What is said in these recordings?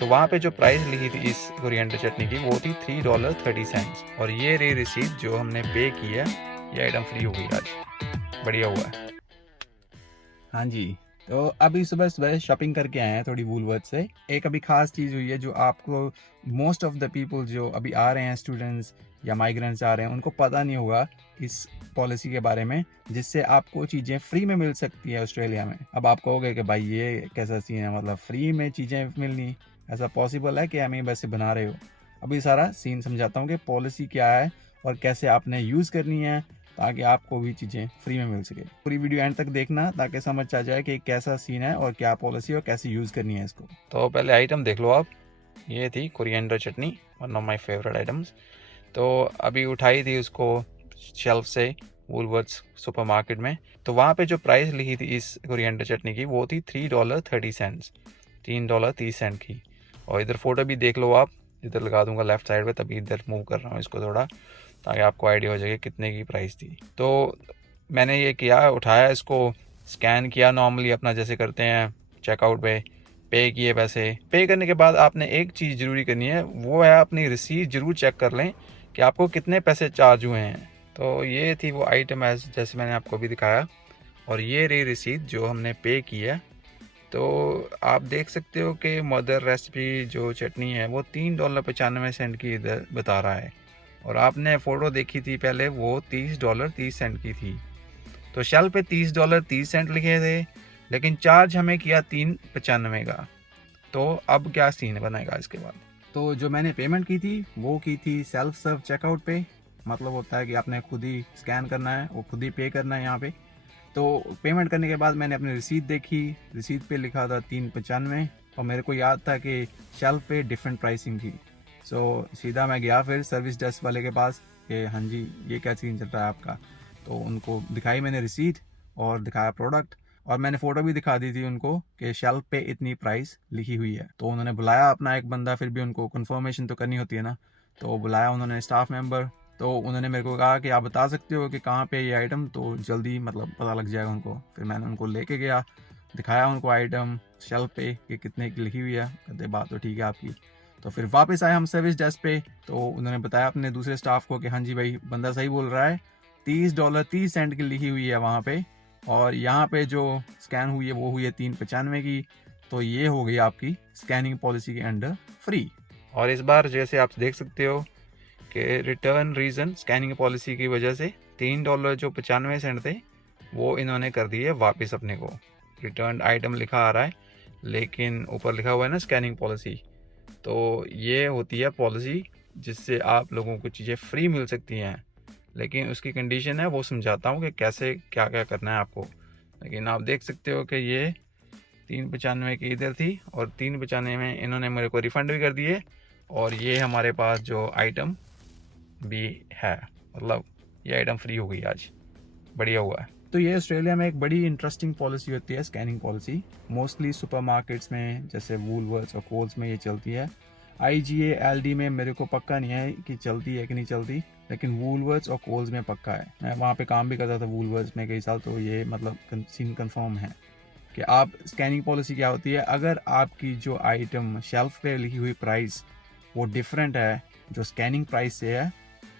तो वहाँ पे जो प्राइस लिखी थी इस कोरिएंडर चटनी की वो थी $3.30 और ये रही रिसीट जो हमने पे की है। ये आइटम फ्री हो गई आज, बढ़िया हुआ है। हाँ जी, तो अभी सुबह सुबह शॉपिंग करके आए हैं थोड़ी वूलवर्थ से। एक अभी खास चीज़ हुई है जो आपको मोस्ट ऑफ द पीपल जो अभी आ रहे हैं, स्टूडेंट्स या माइग्रेंट्स आ रहे हैं, उनको पता नहीं होगा इस पॉलिसी के बारे में, जिससे आपको चीज़ें फ्री में मिल सकती है ऑस्ट्रेलिया में। अब आप कहोगे कि भाई ये कैसा सीन है, मतलब फ्री में चीज़ें मिलनी, ऐसा पॉसिबल है कि हमें वैसे बना रहे हो? अभी सारा सीन समझाता हूँ कि पॉलिसी क्या है और कैसे आपने यूज़ करनी है ताकि आपको भी चीज़ें फ्री में मिल सके। पूरी वीडियो एंड तक देखना ताकि समझ आ जाए कि कैसा सीन है और क्या पॉलिसी और कैसे यूज़ करनी है इसको। तो पहले आइटम देख लो आप, ये थी coriander chutney, one of my favourite items. तो अभी उठाई थी उसको शेल्फ से वूलवर्थ्स सुपरमार्केट में। तो वहाँ पे जो प्राइस लिखी थी इस कोरिएंडर चटनी की वो थी $3.30, $3.30 की। और इधर फोटो भी देख लो आप, इधर लगा दूंगा लेफ्ट साइड पे, तभी इधर मूव कर रहा हूँ इसको थोड़ा ताकि आपको आइडिया हो जाए कितने की प्राइस थी। तो मैंने ये किया, उठाया इसको, स्कैन किया नॉर्मली अपना जैसे करते हैं चेकआउट पे किए पैसे। पे करने के बाद आपने एक चीज़ ज़रूरी करनी है, वो है अपनी रिसीट ज़रूर चेक कर लें कि आपको कितने पैसे चार्ज हुए हैं। तो ये थी वो आइटम जैसे मैंने आपको भी दिखाया, और ये रही रिसीट जो हमने पे की है। तो आप देख सकते हो कि मदर रेसिपी जो चटनी है वो $3.95 की इधर बता रहा है, और आपने फ़ोटो देखी थी पहले वो $30.30 की थी। तो शेल्फ पे $30.30 लिखे थे, लेकिन चार्ज हमें किया 3.95 का। तो अब क्या सीन बनेगा इसके बाद? तो जो मैंने पेमेंट की थी वो की थी सेल्फ सर्व चेकआउट पे, मतलब होता है कि आपने खुद ही स्कैन करना है, वो खुद ही पे करना है यहाँ पे। तो पेमेंट करने के बाद मैंने अपनी रिसीट देखी, रिसीट पे लिखा था 3.95, और मेरे को याद था कि शेल्फ पे डिफरेंट प्राइसिंग थी। सो सीधा मैं गया फिर सर्विस डेस्क वाले के पास कि हाँ जी ये क्या सीन चल रहा है आपका। तो उनको दिखाई मैंने रिसीट और दिखाया प्रोडक्ट, और मैंने फ़ोटो भी दिखा दी थी उनको कि शेल्फ पे इतनी प्राइस लिखी हुई है। तो उन्होंने बुलाया अपना एक बंदा, फिर भी उनको कंफर्मेशन तो करनी होती है ना, तो बुलाया उन्होंने स्टाफ मेंबर। तो उन्होंने मेरे को कहा कि आप बता सकते हो कि कहाँ पे ये आइटम, तो जल्दी मतलब पता लग जाएगा उनको। फिर मैंने उनको लेके गया, दिखाया उनको आइटम शेल्फ पे कि कितने की लिखी हुई है। कहते बात तो ठीक है आपकी। तो फिर वापस आए हम सर्विस डेस्क पे, तो उन्होंने बताया अपने दूसरे स्टाफ को कि हाँ जी भाई बंदा सही बोल रहा है, $30.30 की लिखी हुई है वहाँ पे, और यहाँ पे जो स्कैन हुई है वो हुई है 3.95 की। तो ये हो गई आपकी स्कैनिंग पॉलिसी के अंडर फ्री। और इस बार जैसे आप देख सकते हो कि रिटर्न रीज़न स्कैनिंग पॉलिसी की वजह से $3.95 थे वो इन्होंने कर दिए वापस अपने को। रिटर्न आइटम लिखा आ रहा है, लेकिन ऊपर लिखा हुआ है ना स्कैनिंग पॉलिसी। तो ये होती है पॉलिसी जिससे आप लोगों को चीज़ें फ्री मिल सकती हैं, लेकिन उसकी कंडीशन है वो समझाता हूँ कि कैसे क्या क्या करना है आपको। लेकिन आप देख सकते हो कि ये 3.95 की इधर थी, और 3.95 में इन्होंने मेरे को रिफ़ंड भी कर दिए, और ये हमारे पास जो आइटम भी है, मतलब ये आइटम फ्री हो गई आज, बढ़िया हुआ है। तो ये ऑस्ट्रेलिया में एक बड़ी इंटरेस्टिंग पॉलिसी होती है स्कैनिंग पॉलिसी। मोस्टली सुपरमार्केट्स में जैसे वूलवर्थ्स और कोल्स में ये चलती है। IGA LD में मेरे को पक्का नहीं है कि चलती है कि नहीं चलती, लेकिन वूलवर्थ्स और कोल्स में पक्का है। मैं वहाँ पे काम भी करता था वूलवर्थ्स में कई साल, तो ये मतलब सीन कंफर्म है कि आप स्कैनिंग पॉलिसी क्या होती है। अगर आपकी जो आइटम शेल्फ पे लिखी हुई प्राइस वो डिफरेंट है जो स्कैनिंग प्राइस से है,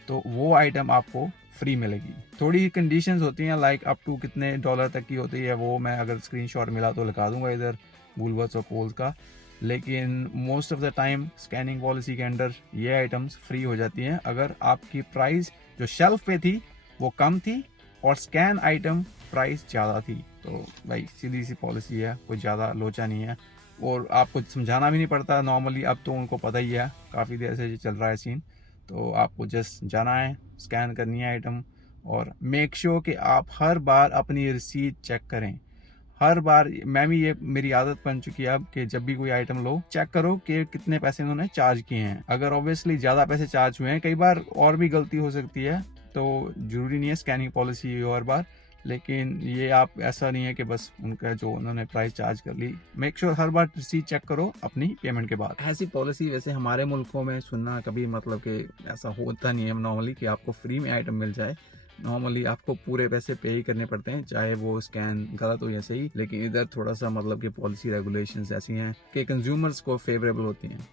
तो वो आइटम आपको फ्री मिलेगी। थोड़ी कंडीशंस होती हैं, लाइक अप टू कितने डॉलर तक की होती है, वो मैं अगर स्क्रीनशॉट मिला तो लगा दूंगा इधर वूलवर्थ्स और कोल्स का। लेकिन most of the time scanning policy के अंडर ये आइटम्स फ्री हो जाती हैं अगर आपकी प्राइस जो शेल्फ पे थी वो कम थी और स्कैन आइटम प्राइस ज़्यादा थी। तो भाई सीधी सी पॉलिसी है, कोई ज़्यादा लोचा नहीं है, और आपको समझाना भी नहीं पड़ता नॉर्मली, अब तो उनको पता ही है, काफ़ी देर से चल रहा है सीन। तो आपको जस्ट जाना है, स्कैन करनी है आइटम, और मेक श्योर कि आप हर बार अपनी रिसीट चेक करें। हर बार मैं भी, ये मेरी आदत बन चुकी है अब कि जब भी कोई आइटम लो चेक करो कि कितने पैसे उन्होंने चार्ज किए हैं। अगर ऑब्वियसली ज़्यादा पैसे चार्ज हुए हैं, कई बार और भी गलती हो सकती है, तो ज़रूरी नहीं है स्कैनिंग पॉलिसी और बार, लेकिन ये आप ऐसा नहीं है कि बस उनका जो उन्होंने प्राइस चार्ज कर ली। मेक श्योर हर बार रिसीट चेक करो अपनी पेमेंट के बाद। ऐसी पॉलिसी वैसे हमारे मुल्कों में सुनना कभी मतलब कि ऐसा होता नहीं है नॉर्मली कि आपको फ्री में आइटम मिल जाए, नॉर्मली आपको पूरे पैसे पे ही करने पड़ते हैं, चाहे वो स्कैन गलत हो या सही। लेकिन इधर थोड़ा सा मतलब कि पॉलिसी रेगुलेशंस ऐसी हैं कि कंज्यूमर्स को फेवरेबल होती हैं।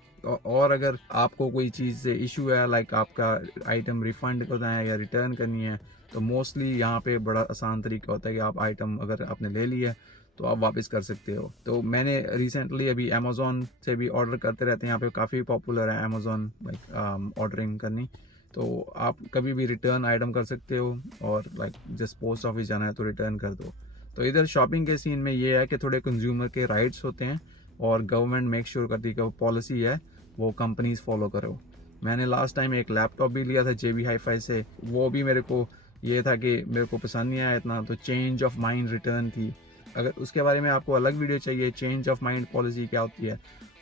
और अगर आपको कोई चीज़ से इशू है, लाइक आपका आइटम रिफंड करना है या रिटर्न करनी है, तो मोस्टली यहाँ पे बड़ा आसान तरीका होता है कि आप आइटम अगर आपने ले लिया तो आप वापस कर सकते हो। तो मैंने रिसेंटली अभी अमेज़ॉन से भी ऑर्डर करते रहते हैं, यहाँ पे काफ़ी पॉपुलर है अमेज़ॉन लाइक ऑर्डरिंग करनी। तो आप कभी भी रिटर्न आइटम कर सकते हो, और लाइक जस्ट पोस्ट ऑफिस जाना है तो रिटर्न कर दो। तो इधर शॉपिंग के सीन में ये है कि थोड़े कंज्यूमर के राइट्स होते हैं, और गवर्नमेंट मेक श्योर करती है कि वो पॉलिसी है वो कंपनीज फॉलो करो। मैंने लास्ट टाइम एक लैपटॉप भी लिया था JB Hi-Fi से, वो भी मेरे को ये था कि मेरे को पसंद नहीं आया इतना, तो चेंज ऑफ माइंड रिटर्न थी। अगर उसके बारे में आपको अलग वीडियो चाहिए, चेंज ऑफ माइंड पॉलिसी क्या होती है,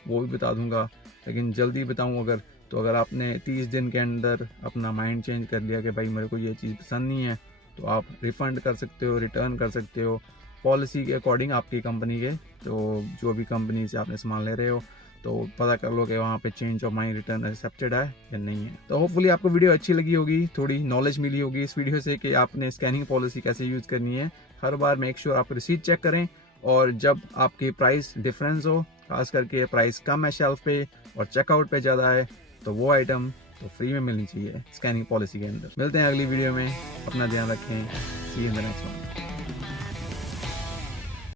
वो भी बता दूंगा। लेकिन जल्दी बताऊं अगर आपने 30 दिन के अंदर अपना माइंड चेंज कर लिया कि भाई मेरे को ये चीज़ पसंद नहीं है, तो आप रिफ़ंड कर सकते हो, रिटर्न कर सकते हो पॉलिसी के अकॉर्डिंग आपकी कंपनी के। तो जो भी कंपनी से आपने सामान ले रहे हो, तो पता कर लो कि वहाँ पे change of mind return accepted है या नहीं है। तो होपफुली आपको वीडियो अच्छी लगी होगी, थोड़ी नॉलेज मिली होगी इस वीडियो से कि आपने स्कैनिंग पॉलिसी कैसे यूज़ करनी है। हर बार मेक श्योर आप रिसीट चेक करें, और जब आपकी प्राइस डिफरेंस हो, खास करके प्राइस कम है शेल्फ पे और चेकआउट पे ज़्यादा है, तो वो आइटम तो फ्री में मिलनी चाहिए स्कैनिंग पॉलिसी के अंदर। मिलते हैं अगली वीडियो में, अपना ध्यान रखें। See you in the next one.